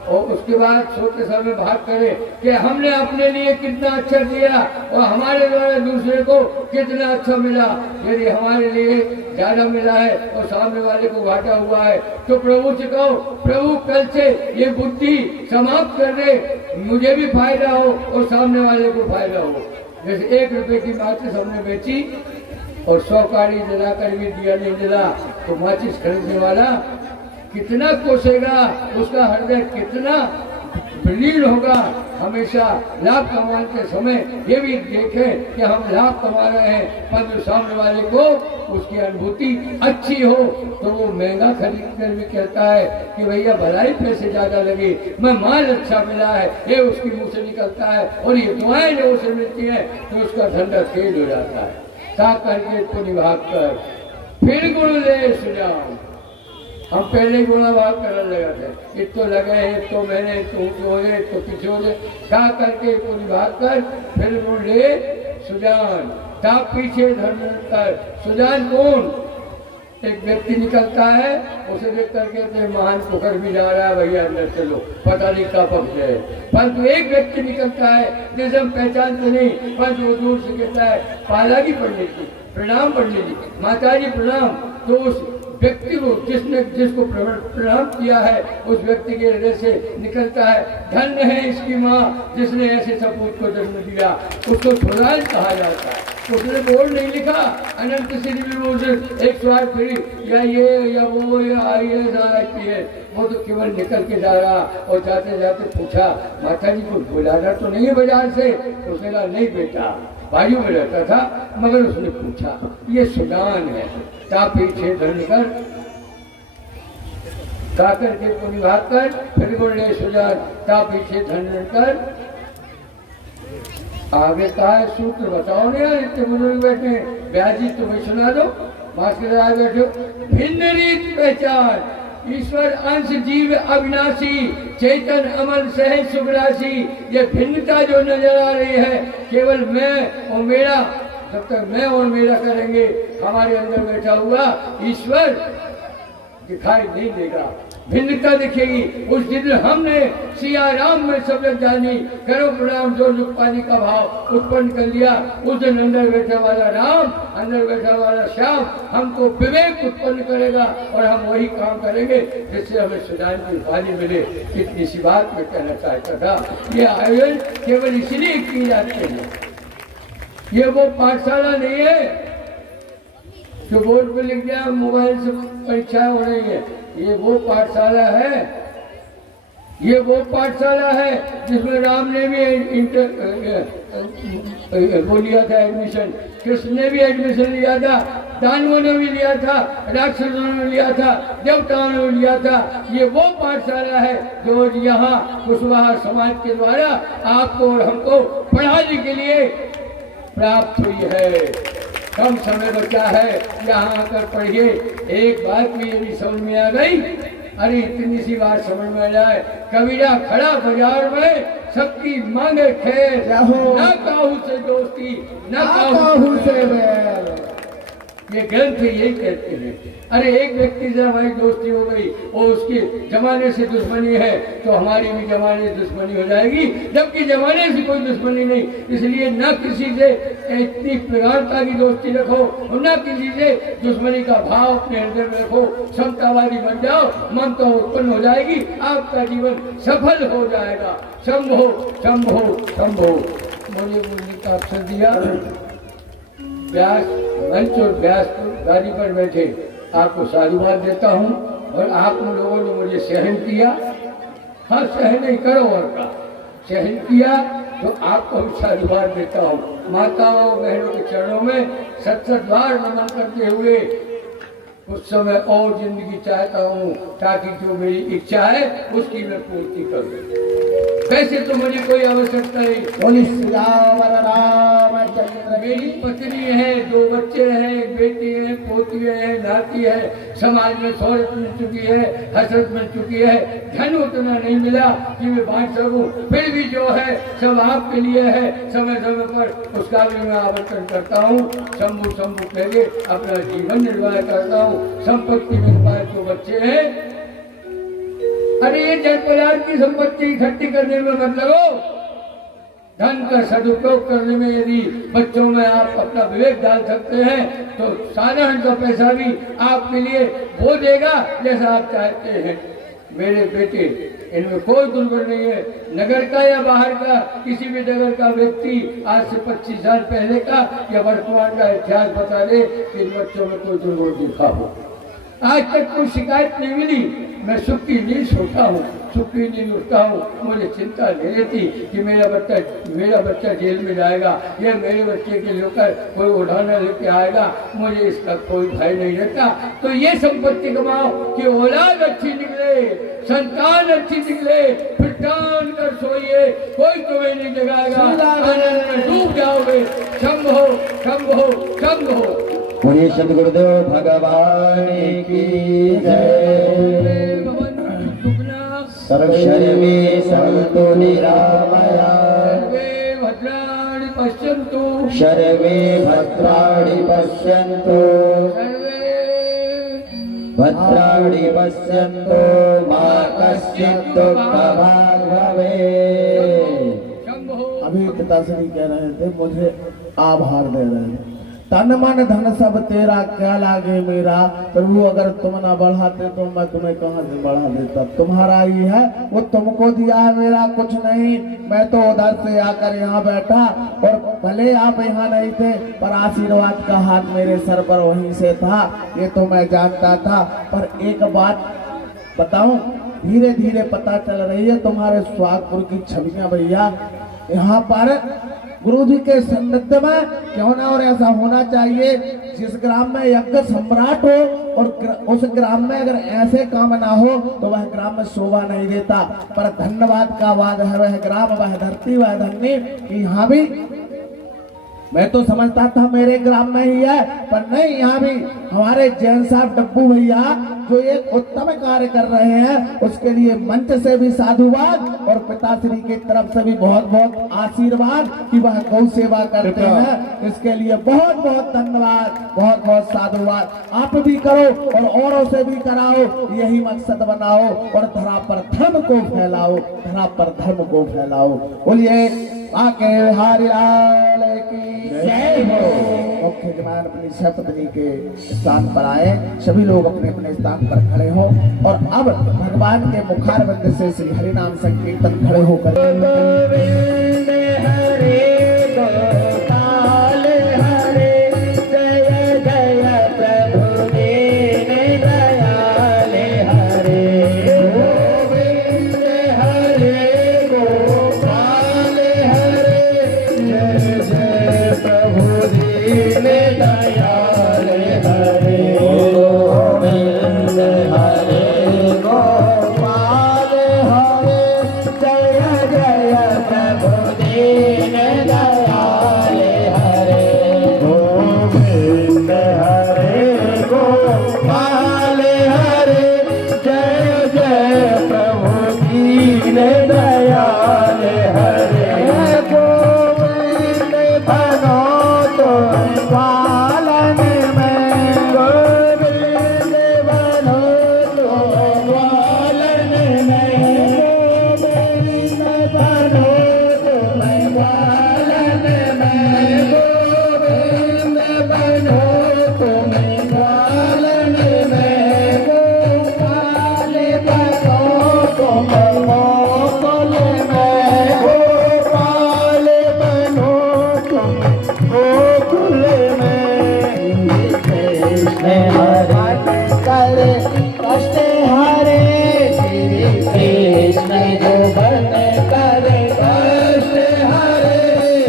और उसके बाद सोते समय भाग करें कि हमने अपने लिए कितना अच्छा किया और हमारे द्वारा दूसरे को कितना अच्छा मिला। यदि हमारे लिए ज्यादा मिला है और सामने वाले को घाटा हुआ है तो प्रभु से कहो, प्रभु कल से ये बुद्धि समाप्त कर दे, मुझे भी फायदा हो और सामने वाले को फायदा हो। जैसे 1 रुपए की माचिस हमने बेची और 100 काड़ी जलाकर भी दिया नहीं जला, तो माचिस खरीदने वाला कितना कोसेगा, उसका हृदय कितना प्रलीन होगा। हमेशा लाभ कमाने के समय ये भी देखें कि हम लाभ कमा रहे हैं, परंतु सामने वाले को उसकी अनुभूति अच्छी हो तो वो महंगा खरीद कर भी कहता है कि भैया भलाई पैसे ज्यादा लगे, मैं माल अच्छा मिला है, ये उसके मुंह से निकलता है और ये दुआएं जो उसे मिलती है तो उसका धंधा फेल हो जाता है। ता करके को निभाग कर फिर गुण ले सुजान। हम पहले गुणाभाग करने लगा थे, एक तो लगे हैं तो मैंने तो हो गए तो पीछे हो गए, क्या करके को निभाग कर फिर गुण ले सुजान। ता पीछे धर्म कर सुजान कौन? एक व्यक्ति निकलता है, उसे देख करके महान पुकर भी जा रहा है, भैया अंदर चलो, पता नहीं कहाँ पहुंच गए। परंतु एक व्यक्ति निकलता है जिसे हम पहचानते नहीं, परंतु वो दूर से कहता है पालागी पढ़ने की, प्रणाम पढ़ने की, माता जी प्रणाम। तो उस व्यक्ति को जिसको प्रणाम किया है उस व्यक्ति के हृदय से निकलता है धन्य है इसकी माँ जिसने ऐसे सपूत को जन्म दिया। उसको सुजान कहा जाता है। उसने बोर्ड नहीं लिखा अनंत श्री 108 फिर या ये या वो या IAS IPS, वो तो केवल निकल के जा रहा और जाते जाते पूछा माता जी को बुलाना तो नहीं है बाजार से? उसने कहा नहीं बेटा, बाजू में रहता था, मगर उसने पूछा ये सुजान है। ता पीछे धन कर ताकर के को निभा कर फिर बोले सुजान। ता पीछे धन कर आगे कहा है सूत्र बताओ ना यार, इतने बुजुर्ग बैठे, ब्याज जी तुम्हें सुना दो, मास्टर आए बैठे हो। भिन्न रीत पहचान ईश्वर अंश जीव अविनाशी चैतन अमल सहज सुखराशि। ये भिन्नता जो नजर आ रही है केवल मैं और मेरा, जब तक मैं और मेरा करेंगे हमारे अंदर बैठा हुआ ईश्वर दिखाई नहीं देगा, भिन्नता दिखेगी। उस दिन हमने सिया राम में सब जानी, करो प्रणाम जो जुग पानी का भाव उत्पन्न कर लिया। उस दिन अंदर बैठा वाला राम, अंदर बैठा वाला श्याम हमको विवेक उत्पन्न करेगा और हम वही काम करेंगे जिससे हमें सुजान की उपाधि मिले। इतनी सी बात मैं कहना चाहता था। ये आयोजन केवल इसलिए किए जाते हैं, ये वो पाठशाला नहीं है जो बोर्ड पे लिख दिया मोबाइल से परीक्षाएं हो रही है। ये वो पाठशाला है, ये वो पाठशाला है जिसमें राम ने भी वो लिया था एडमिशन, कृष्ण ने भी एडमिशन लिया था, दानवों ने भी लिया था, राक्षसों ने लिया था, देवताओं ने लिया था। ये वो पाठशाला है जो यहाँ कुशवाहा समाज के द्वारा आपको और हमको पढ़ाने के लिए प्राप्त हुई है। कम समय बचा है, यहाँ आकर पढ़िए। एक बात भी यदि समझ में आ गई, अरे इतनी सी बात समझ में आ जाए, कबीरा खड़ा बाजार में सबकी मांगे खैर, न काहू से दोस्ती न काहू से बैर। ये ग्रंथ यही कहते हैं। अरे एक व्यक्ति से हमारी दोस्ती हो गई, वो उसके जमाने से दुश्मनी है तो हमारी भी जमाने से दुश्मनी हो जाएगी, जबकि जमाने से कोई दुश्मनी नहीं। इसलिए न किसी से इतनी प्रगाढ़ता की दोस्ती रखो और न किसी से दुश्मनी का भाव अपने हृदय में रखो। समतावादी बन जाओ, ममता उत्पन्न हो जाएगी, आपका जीवन सफल हो जाएगा। शंभो शंभो शंभो। मुझे मुरली का अवसर दिया, व्यास मंच और व्यास गाड़ी पर बैठे आपको साधुवाद देता हूँ और आप लोगों ने मुझे सहन किया। हाँ सहन नहीं करो और का सहन किया तो आपको भी साधुवाद देता हूँ। माताओं बहनों के चरणों में सत बार नमन करते हुए उस समय और जिंदगी चाहता हूँ ताकि जो मेरी इच्छा है उसकी मैं पूर्ति करूँ। वैसे तो मुझे कोई आवश्यकता नहीं। मेरी पत्नी है, 2 बच्चे हैं, एक बेटी है, पोती है, नाती है, समाज में शोहरत मिल चुकी है, हसरत मिल चुकी है, धन उतना नहीं मिला कि मैं बांट सकूं, फिर भी जो है सब आपके लिए है। समय समय पर उसका भी मैं आवंटन करता हूँ। शंभु शंभु कह के अपना जीवन निर्वाह करता हूँ। संपत्ति में पाए 2 बच्चे हैं। अरे ये जड़ पदार्थ की संपत्ति इकट्ठी करने में मत लगो, धन का सदुपयोग करने में यदि बच्चों में आप अपना विवेक डाल सकते हैं तो साधारण का पैसा भी आपके लिए वो देगा जैसा आप चाहते हैं। मेरे बेटे इनमें कोई दुर्गुण नहीं है, नगर का या बाहर का, किसी भी नगर का व्यक्ति आज से 25 साल पहले का या वर्तमान का इतिहास बता दे कि इन बच्चों में कोई दुर्गुण दिखा हो। आज तक कोई शिकायत नहीं मिली। मैं सुख की नींद सोता हूँ, सुखी दिन उठता हूँ मुझे चिंता नहीं रहती कि मेरा बच्चा जेल में जाएगा या मेरे बच्चे के लेकर कोई उड़ाना लेके आएगा, मुझे इसका कोई भय नहीं रहता। तो ये संपत्ति कमाओ कि औलाद अच्छी निकले, संतान अच्छी निकले, फिर टान कर सोइए, कोई तुम्हें नहीं जगाएगा, आनंद में डूब जाओगे। शंभो शंभो शंभो। बोलिए सद्गुरुदेव भगवान की जय। सर्वे सन्तु निरामया, सर्वे भद्राणि पश्यन्तु, सर्वे भद्राणि पश्यन्तु, सर्वे भद्राणि पश्यन्तु, मा कश्चित् दुःखभाग् भवेत्। शंभो। अभी पिताश्री कह रहे थे मुझे आभार दे रहे हैं, तन मन धन सब तेरा क्या लागे मेरा। प्रभु अगर तुम ना बढ़ाते तो मैं तुम्हें कहाँ से बढ़ा देता, तुम्हारा ही है, वो तुमको दिया है, मेरा कुछ नहीं। मैं तो उधर से आकर यहाँ बैठा और भले आप यहाँ नहीं थे पर आशीर्वाद का हाथ मेरे सर पर वहीं से था, ये तो मैं जानता था। पर एक बात बताऊं, धीरे धीरे पता चल रही है तुम्हारे सुहागपुर की छवियां भैया। यहाँ पर गुरु जी के सानिध्य में क्यों ना, और ऐसा होना चाहिए जिस ग्राम में यज्ञ सम्राट हो और उस ग्राम में अगर ऐसे काम ना हो तो वह ग्राम में शोभा नहीं देता। पर धन्यवाद का वाद है वह ग्राम, वह धरती, वह धन्य कि यहाँ भी मैं तो समझता था मेरे ग्राम में ही है, पर नहीं, यहाँ भी हमारे जैन साहब डब्बू भैया जो एक उत्तम कार्य कर रहे हैं, उसके लिए मंच से भी साधुवाद और पिताश्री की तरफ से भी बहुत बहुत आशीर्वाद कि वह गौ सेवा करते हैं। इसके लिए बहुत बहुत धन्यवाद, बहुत बहुत साधुवाद। आप भी करो और औरों से भी कराओ, यही मकसद बनाओ और धरा पर धर्म को फैलाओ, धरा पर धर्म को फैलाओ। बोलिए आके हरि लाल की जय हो। मुख्य जमान अपनी सपत्नी के स्थान पर आए, सभी लोग अपने अपने स्थान पर खड़े हो और अब भगवान के मुखारबंद से श्री हरि नाम संकीर्तन खड़े होकर गोविंद हरे गोपाल हरे, जय जय प्रभु दीन दयाल हरे। गोविंद हरे गोपाल हरे, जय जय प्रभु दीन दयाल हरे। गोविंद हरे गोपाल हरे, जय जय प्रभु दीन दयाल हरे। गोविंद हरे गोपाल हरे, जय जय प्रभु दीन दयाल हरे। गोविंद बनो तो पालन में, गोविंद बनो तो पालन में, गोविंद बनो तो पालन में, गोविंद बनो तो पालन में, गोपाल बनो तो मोकल में, गोपाल बनो तुम गोकुल में। कृष्ण हरे करे कष्ट हरे, श्री कृष्ण जो बन करे कष्ट हरे।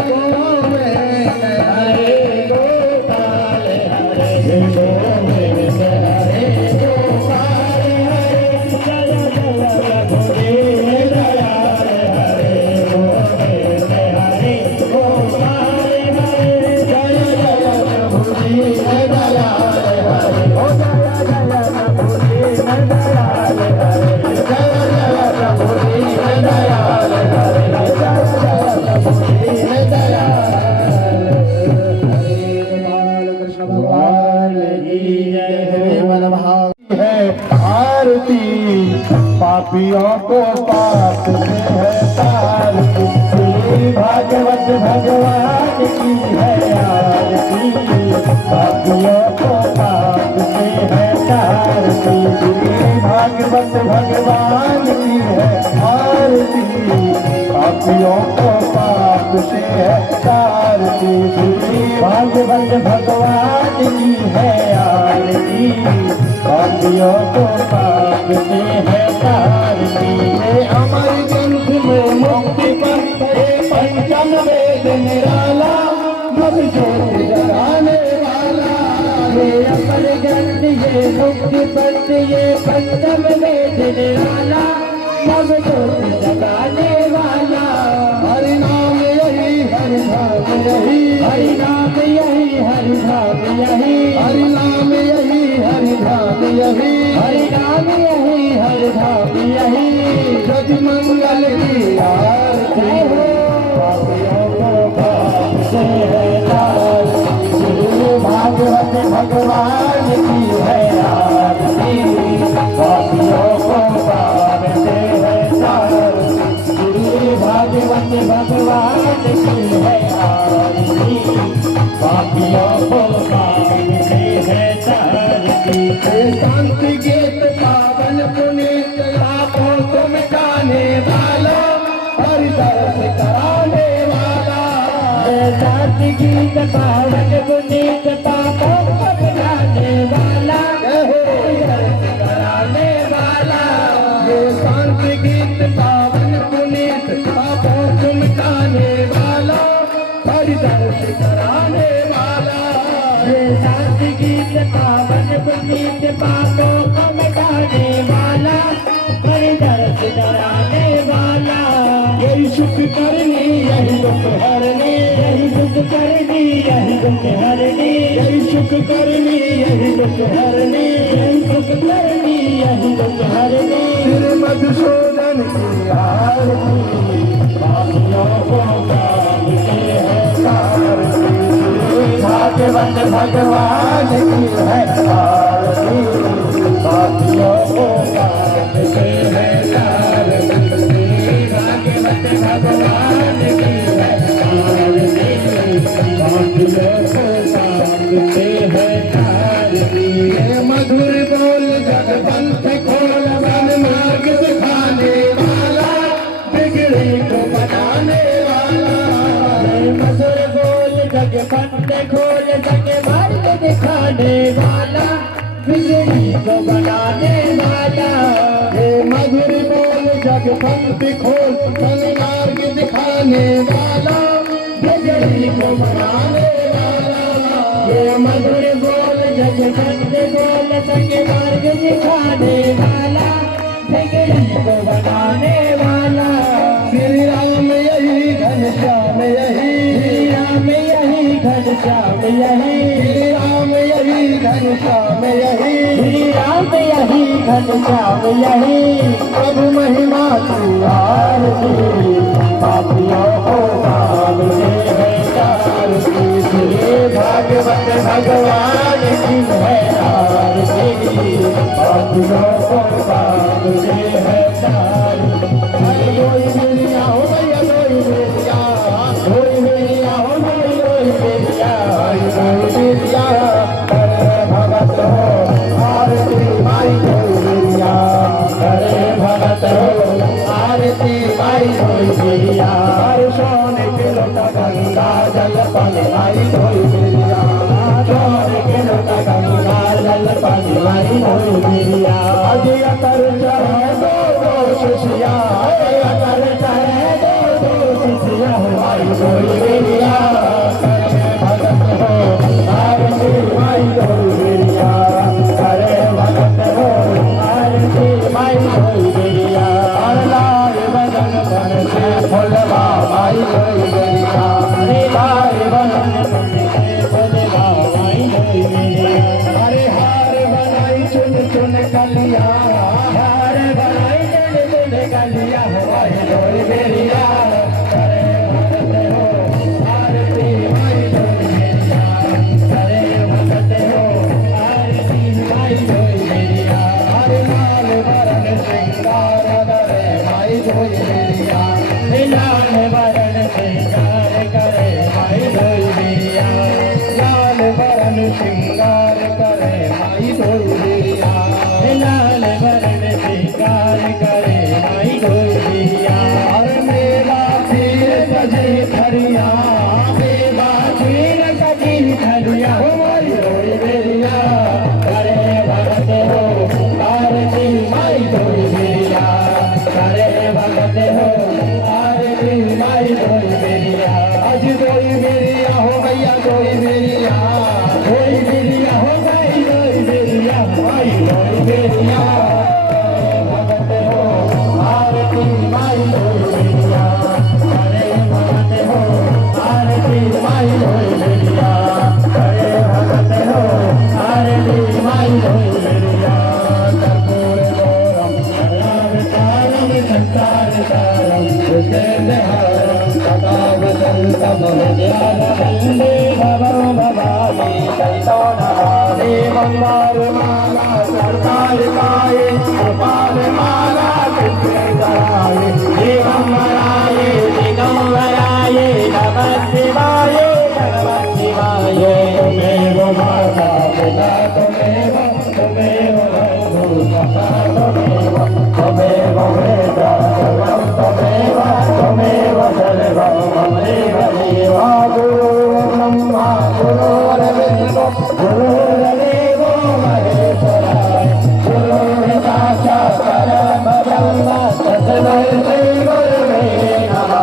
गोविंद हरे गोपाल हरे, गोविंद हरे गोपाल हरे, जय जय प्रभु दीन दयाल हरे। गोविंद हरे गोपाल हरे, जय जय प्रभु दीन दयाल हरे। ओ जय जय प्रभु दीन दयाल हरे, जय जय प्रभु दीन दयाल हरे, जय जय प्रभु दीन दयाल हरे। कृष्ण भगवान की जय हे मन भाव है आरती, पापियों को पाप से है तारती। श्री भागवत भगवान की है आरती, पापियों को पाप से है तारती। श्री भागवत भगवान की है आरती, पापियों को पाप बाप से है तारती, भाग्यवंत भगवान की है आरती, पापियों को पाप से है तारती। ये अमर ग्रंथ में मुक्ति पंथ, ये पंचम वेद निराला, नव ज्योत जगाने वाला। ये अमर ग्रंथ, ये मुक्ति पंथ, ये पंचम वेद निराला, नव ज्योत जगाने वाला। हरि नाम यही, हरि नाम यही, हरि नाम यही, हरि नाम यही, हरि नाम यही, हरि नाम यही, हरि नाम यही, हरि नाम यही। सच मंगल की आरती हो, पापियों को पाप से है तारती, भागवत भगवान की है आरती, पापियों को पाप से है तारती, भागवत भगवान की है आरती, पापियों को पाप से है तारती। शांति गीत पावन पुनीत, लाखों को मिटाने वाला, हरि दर्श कराने वाला। शांति गीत पावन पुनीत, पापों को मिटाने वाला, हरि दर्श कराने वाला। ये शांति गीत पावन पुनीत, पापों को मिटाने वाला, हरि दर्श कराने वाला। ये शांति गीत पावन पुनीत, पापों को मिटाने वाला, हरि दर्श कराने वाला। यही सुख करनी, यही दुख हरनी, यही सुख करनी, यही दुख हरनी, यही सुख करनी, यही दुख हरनी, यही सुख करनी, यही दुख हरनी। श्री मधुसूदन की आरती, पापियों को पाप से है तारती, भाग्यवंत भगवान की है आरती, पापियों को पाप से है तारती, भाग्यवंत भगवान की है आरती, पापियों को पाप से है तारती। ये मधुर बोल जगवंत खोल, वन मार्ग दिखाने वाला, बिगड़ी को बनाने वाला। ये मधुर बोल जगवंत खोल, सके मार्ग दिखाने वाला, बिगड़ी को बनाने वाला। ये मधुर बोल जगवंत खोल, वन मार्ग दिखाने वाला, बिगड़ी को बनाने वाला। ये मधुर बोल जगवंत खोल, सके मार्ग दिखाने वाला, बिगड़ी को बनाने वाला। श्री राम यही, घनश्याम यही, श्री राम यही, घनश्याम यही, श्री राम यही, घनश्याम यही, श्री राम यही, घनश्याम यही। प्रभु महिमा की आरती, पापियों को पाप से है तारती, भाग्यवत भगवान की है आरती, पापियों को पाप से है तारती। लोई मेरिया हो भैया, लोई मेरिया, लोई मेरिया हो, लोई लोई मेरिया, लोई मेरिया, करे भगत हो आरती माई, लोई मेरिया, करे भगत हो आरती माई, लोई मेरिया। सोने के लोटा गंगा जल पानी माई, लोई मेरिया, सोने के लोटा गंगा जल पानी माई, लोई मेरिया। अजिया कर चाहे दो दो शिष्या, अजिया कर चाहे दो दो शिष्या, माई लोई मेरिया, करे भगत हो आरती माई, लोई मेरिया, करे भगत हो आरती माई, लोई मेरिया। लाल बदन बन से फुलवा माई, लोई मेरिया, लाल बदन बन से फुलवा माई, लोई मेरिया। अरे हार बनाई चुन चुन कलिया, हार बनाई चुन चुन कलिया, माई लोई मेरिया, करे भगत हो आरती माई, लोई मेरिया, करे भगत हो आरती माई, लोई मेरिया। अरे लाल वरण श्रृंगार करे माई, लोई मेरिया, लाल वरण श्रृंगार करे माई, लोई मेरिया, लाल वरण श्रृंगार करे माई, लोई मेरिया, लाल वरण श्रृंगार करे माई, लोई मेरिया। और मेरा सिर सजे धरी वंदे भवो भवानी चैतो नमामि मंगल माला सरकार पाए गोपाल माला कृष्ण कराए दिगंबराय दिगंबराय नमः शिवाय नमः शिवाय तुमेव माता पिता तुमेव तुमेव बंधु सखा तुमेव तुमेव वेदा तुमेव तुमेव सर्वं ममेव देव गुरु ब्रह्मा गुरुर्विष्णु गुरुर्देवो महेश्वराय गुरुः साक्षात् परब्रह्म तस्मै श्री गुरवे नमः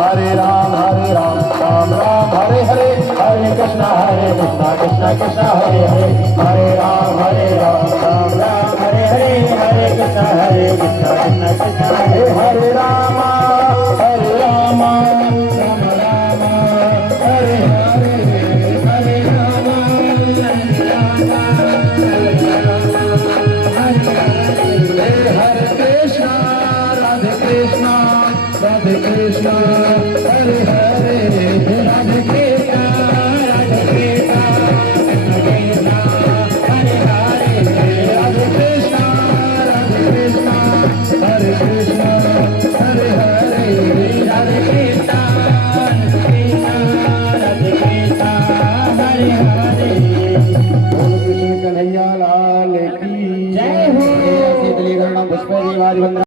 हरे राम राम राम हरे हरे हरे कृष्ण कृष्ण कृष्ण हरे हरे हरे राम राम राम हरे हरे हरे कृष्ण कृष्ण कृष्ण हरे हरे राम राम राम हरे हरे हरे राम हरे कृष्ण राधे कृष्ण राधे कृष्ण हरे हरे राधे कृष्ण राधे कृष्ण हरे हरे राधे कृष्ण हरे कृष्ण हरे हरे राधे कृष्ण राधे कृष्ण हरे हरे बोल कृष्ण कन्हैया लाल की जय हो। पुष्प